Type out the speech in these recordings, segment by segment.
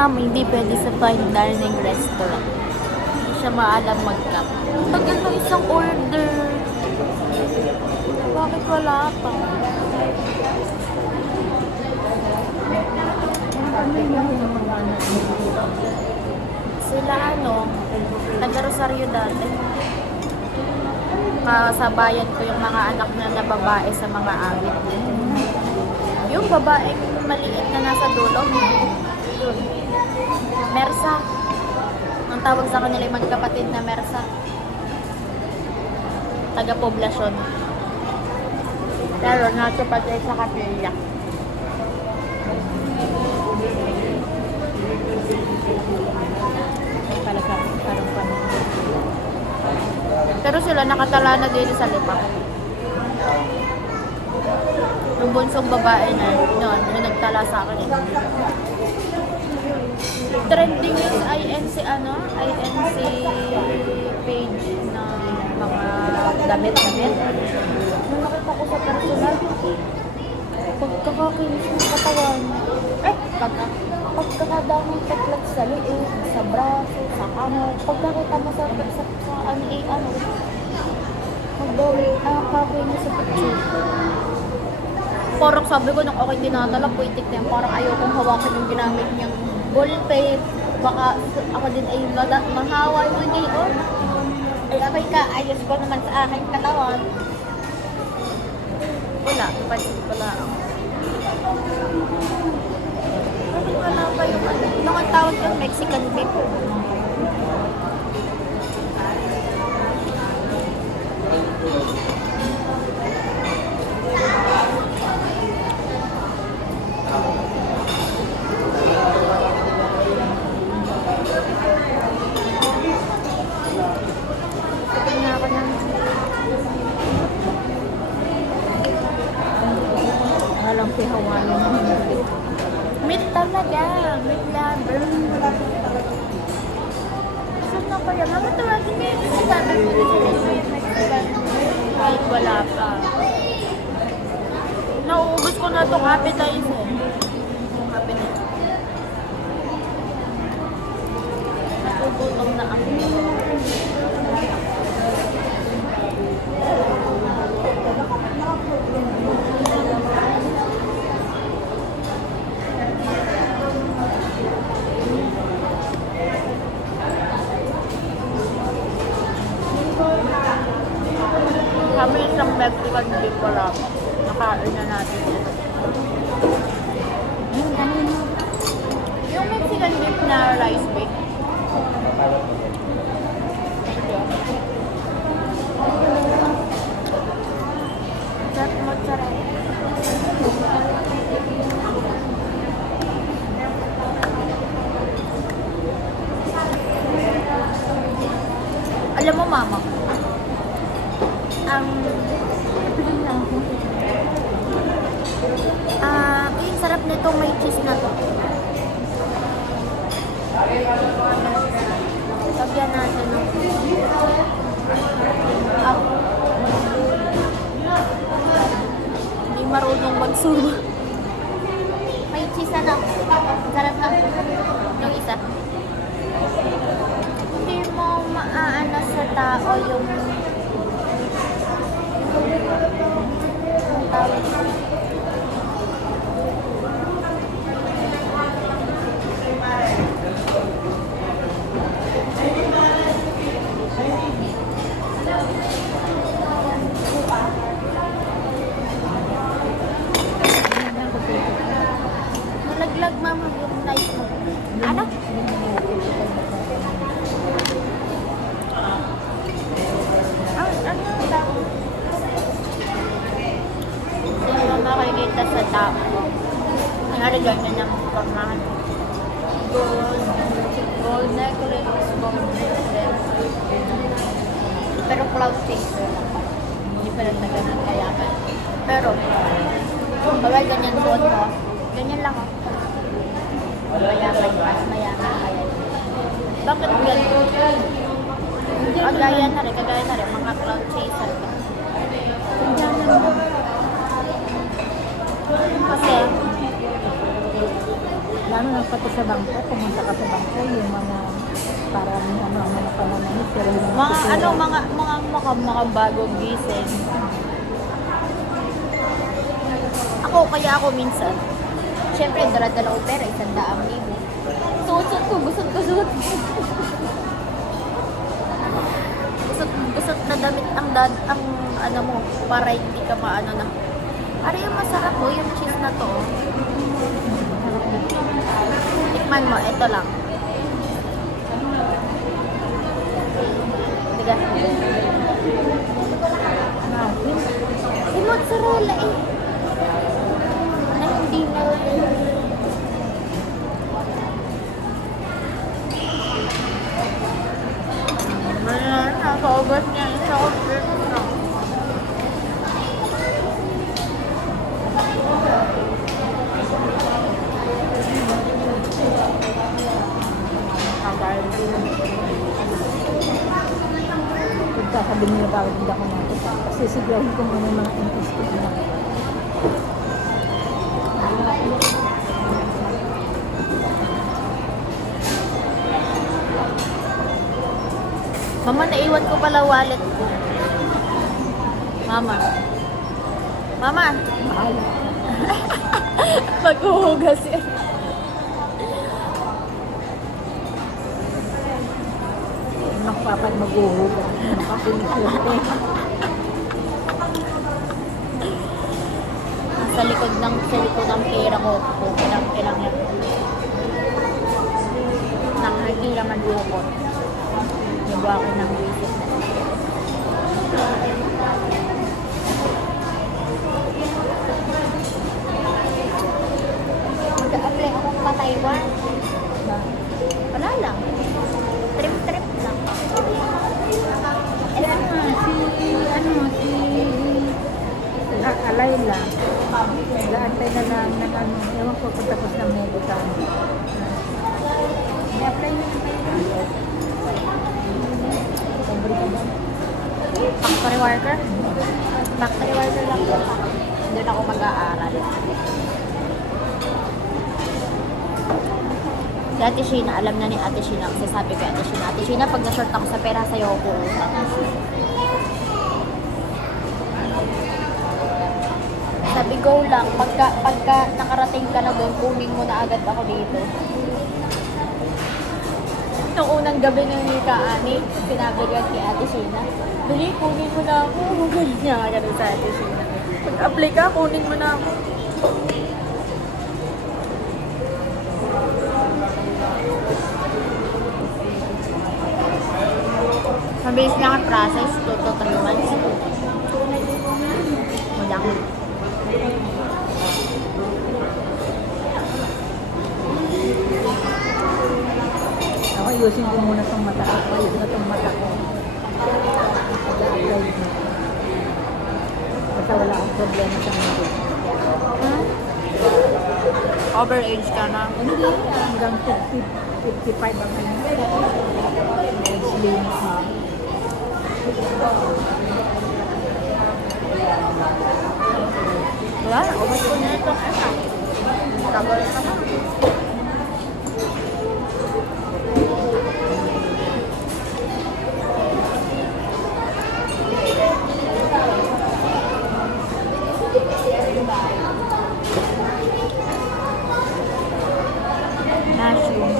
mama hindi pwede sa fine dining restaurant. Hindi siya maalam mag-cup. Tagal ng isang order. Bakit wala pa? Sila taga-Rosario dati. Kasabayan ko yung mga anak na babae sa mga awit. Yung babae maliit na nasa dulo. Yun. Mersa. Ang tawag sa kanila yung magkapatid na Mersa. Taga-poblasyon. Pero nato pa tayo sa kapilya. Pala sa parang pamilya. Pero sila nakatala na din sa lipa. Yung bunsong babae na yun, yung nagtala sa akin. Trending yung INC INC page na mga damit-damit. Nung nakita ko sa personal, pagkakakinis ng katawan, pagkakadaming teklat sa liit, sa braso, sa pagkakita mo sa kakinis sa picture. Parang sabi ko nung okay dinadala, puitik na yan. Parang ayaw kong hawakan yung ginamit niyang ballpen. Baka ako din ay mahawa yung ngayon. Ay abay ka, ayos ko naman sa aking katawan. Wala, pansin ko lang. Bakit wala pa yung nung ang tawag yung Mexican beef? Alam si Hawaiian meat talaga, meat lover. Saan na kaya? Mama tawagin mo yung sabi ko na sila yung Mexican. Kahit wala pa. Nauubos ko na itong appetizer. Itong appetizer. Natututom na ako. Kami isang Mexican beef wala. Nakain na natin yan. Yung Mexican beef na rice bake. Sarap mozzarella. Alam mo mama, yung sarap nitong may cheese na to. Lagyan natin ng hindi marunong magsubo. May cheese na. Sarap na. Yung isa. Hindi mo maaano sa tao yung malaglag mama yung knife mo. Ano? Hindi mo makikita sa tao. Nangyari ganyan yung formahan. Gold necklace, gold bracelet. Pero cloud chaser lang pa. Hindi pa lang taga ng kayaman. Pero, bagay ganyan suot mo, ganyan lang ako. Mayaman, mas mayaman kaya. Bakit ganyan? Kagaya na rin, mga cloud chaser ka. Kasi, Lalo na pati sa bangko, pumunta ka sa bangko, yung mga parang ano, ang mga pananamit, pero yung Mga tutulong. ano, mga bagong gising. Kaya ako minsan, syempre, dala-dala ko pera, 100,000. Suot-suot ko, gusot. Gusot na damit ang ano mo, para hindi ka maano na. Ari, yung masarap mo, yung cheese na to. Tikman mo, ito lang. Tiga. Si mozzarella eh. Na hindi na. Ayan, nakaubos niya yung soft drink na. Sabi nila bakit hindi ako nakita. Kasi sigurahin ko muna yung mga interested na. Mama, naiwan ko pala wallet ko. Mama. Mahal. Maghuhugas yan. Nakpapat maghuhuga. Nakapiniklote. Sa likod ng pera ko, ilang yan. Nang hindi naman lukot. Nagawa ko ng visit. Mag-a-apply akong pa-Taiwan. Wala lang. Trip lang. Alay lang. Laantay na lang ng ano. Ewan ko kung tapos ng medical. I-apply na lang tayo. Factory worker? Factory worker lang po. Doon ako mag-aaral. Si Ate Sheena, alam na ni Ate Sheena. Kasi sabi ko, Ate Sheena, pag na-short ako sa pera sa'yo ako utang. Sabi, go lang. Pagka nakarating ka na doon, kunin mo na agad ako dito. Nung unang gabi ng Ani, sinabi ko kay Ate Sheena, dali, kunin mo na ako. Galing niya ganun sa Ate Sheena. Pag-apply ka, kunin mo na ako. Mabilis lang ang process, 2 to 3 months. Wala ko. Ako, ayusin ko muna itong mata ko. Ayos na itong mata ko. Mag-apply na. Basta wala akong problema sa mga. Overage ka na. Hindi, hanggang 55 ang ano. Age limit na. Wala, ubos ko na ito. Tagal na naman. Mushroom.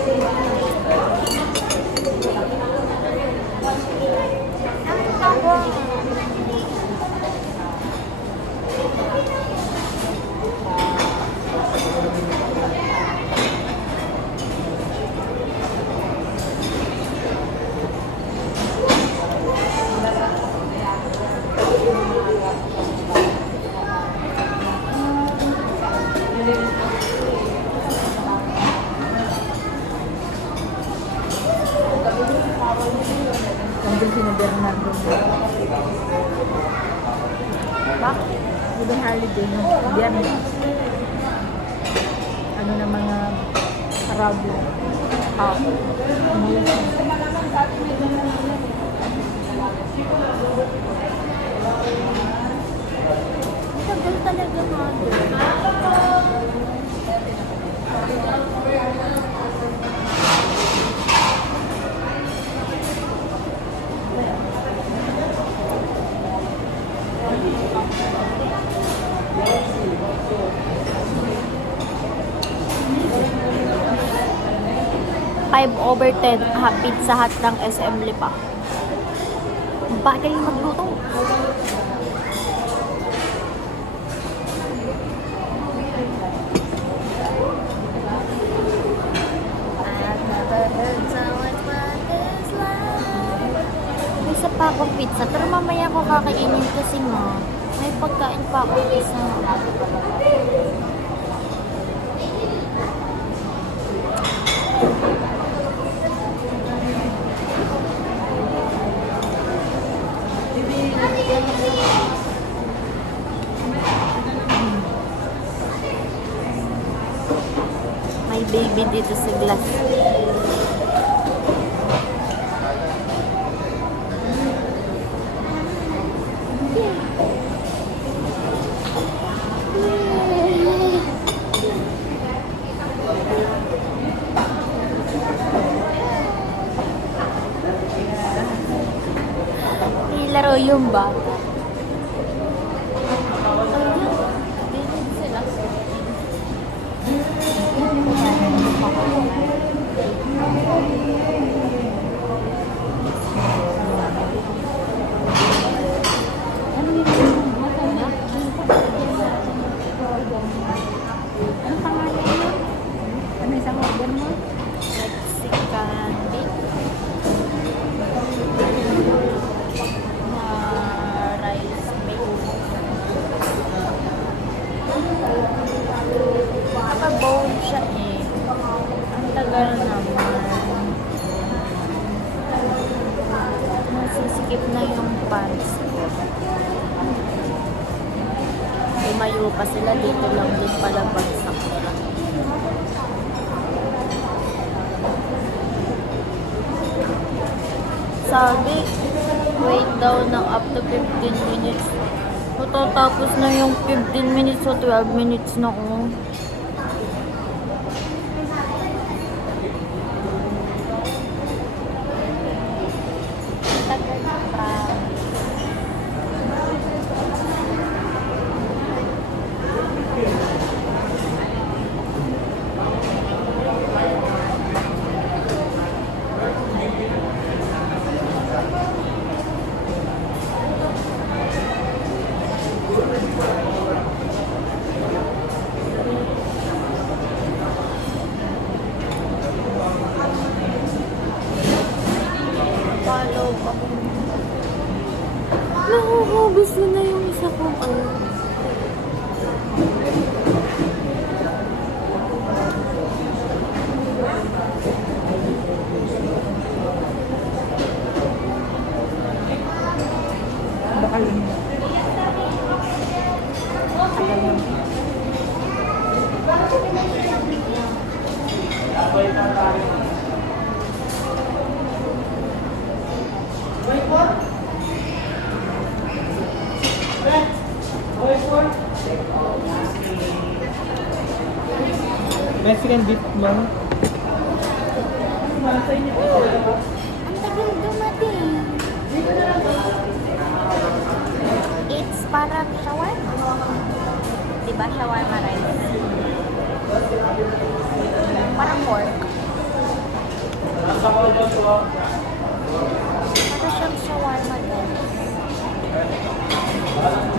Nandun si Bernardo. Bakit? Ibang holiday no? Biyernes. Ano na mga Arabo. Umuwi. Tagal talaga, mother. 5/10 Pizza Hut ng SM Lipa. Bagal magluto. May isa pa akong pizza, pero mamaya ako kakainin kasi nga may pagkain pa akong isa. May baby dito sa glass. Nilaro yung bata. Ano pangalan mo? Ano isang order mo? Mexican beef na rice bake. Naka-bowl siya eh. Ang tagal naman. Nasisikip na yung pants. Lumayo pa sila dito lang din pala bagsak nila. Sabi, wait daw ng up to 15 minutes. Tapos na yung 15 minutes o 12 minutes na ko. Tagal pa. Follow ako. Nakakabos na yung isa kong Bakal mo. Tagal mo. Mexican beef lang. ang tagal dumating. It's parang shawarma. Diba shawarma rice? Parang pork. Parang siyang shawarma.